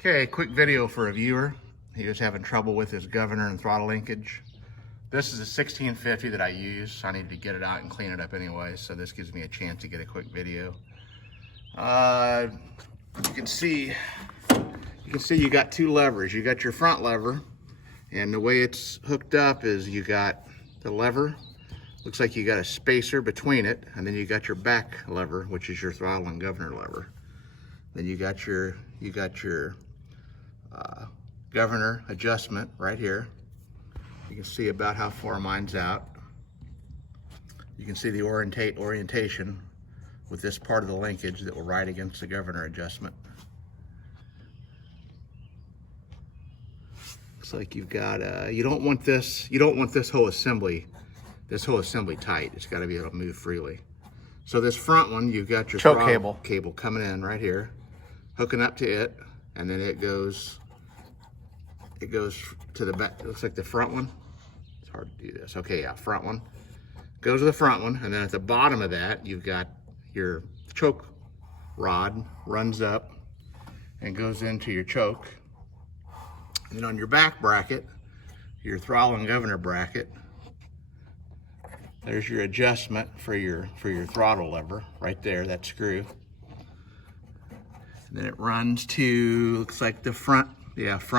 Okay, quick video for a viewer. He was having trouble with his governor and throttle linkage. This is a 1650 that I use. I need to get it out and clean it up anyway, so this gives me a chance to get a quick video. You can see you got two levers. You got your front lever, and the way it's hooked up is you got the lever. Looks like you got a spacer between it, and then you got your back lever, which is your throttle and governor lever. Then you got your governor adjustment right here. You can see about how far mine's out. You can see the orientation with this part of the linkage that will ride against the governor adjustment. Looks like you've got you don't want this whole assembly tight. It's got to be able to move freely. So this front one, you've got your choke cable coming in right here, hooking up to it, and then it goes to the back. It looks like the front one. It's hard to do this. Okay, yeah, front one. Goes to the front one, and then at the bottom of that, you've got your choke rod, runs up and goes into your choke. And then on your back bracket, your throttle and governor bracket, there's your adjustment for your throttle lever right there, that screw. And then it runs to, looks like the front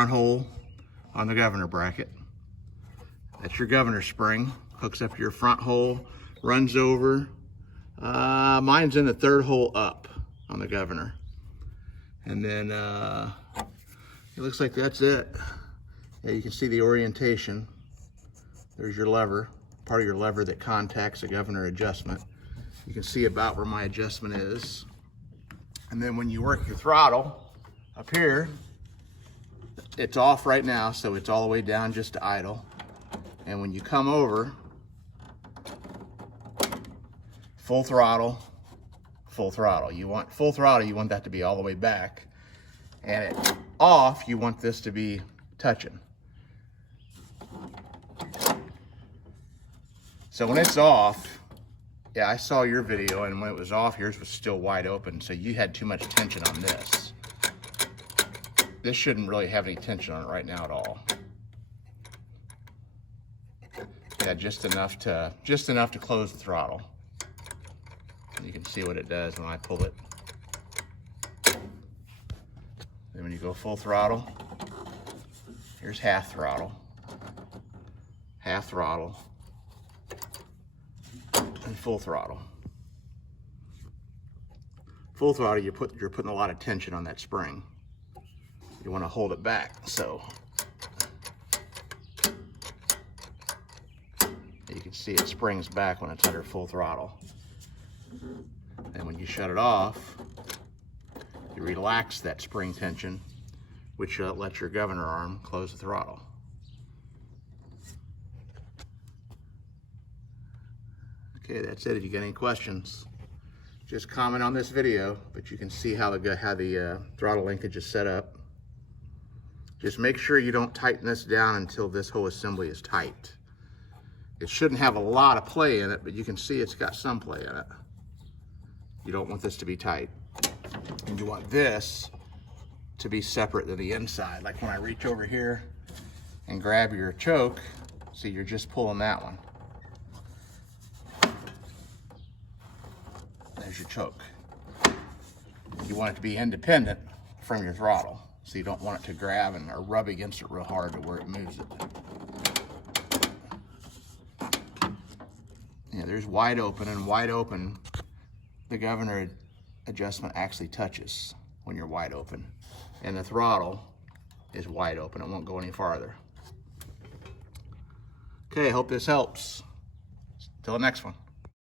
hole on the governor bracket. That's your governor spring. Hooks up your front hole, runs over. Mine's in the third hole up on the governor. And then it looks like that's it. Yeah, you can see the orientation. There's your lever, part of your lever that contacts the governor adjustment. You can see about where my adjustment is. And then when you work your throttle up here, it's off right now, so it's all the way down just to idle. And when you come over, full throttle. You want full throttle, you want that to be all the way back. And it off, you want this to be touching. So when it's off, yeah, I saw your video, and when it was off, yours was still wide open, so you had too much tension on this. This shouldn't really have any tension on it right now at all. Yeah, just enough to close the throttle. And you can see what it does when I pull it. Then when you go full throttle, here's half throttle, and full throttle. Full throttle, you're putting a lot of tension on that spring. You want to hold it back, so you can see it springs back when it's under full throttle. And when you shut it off, you relax that spring tension, which lets your governor arm close the throttle. Okay, that's it. If you got any questions, just comment on this video, but you can see how the throttle linkage is set up. Just make sure you don't tighten this down until this whole assembly is tight. It shouldn't have a lot of play in it, but you can see it's got some play in it. You don't want this to be tight. And you want this to be separate than the inside. Like when I reach over here and grab your choke, see, you're just pulling that one. There's your choke. You want it to be independent from your throttle. So you don't want it to grab or rub against it real hard to where it moves it. Yeah, there's wide open, and wide open, the governor adjustment actually touches when you're wide open. And the throttle is wide open. It won't go any farther. Okay, I hope this helps. Till the next one.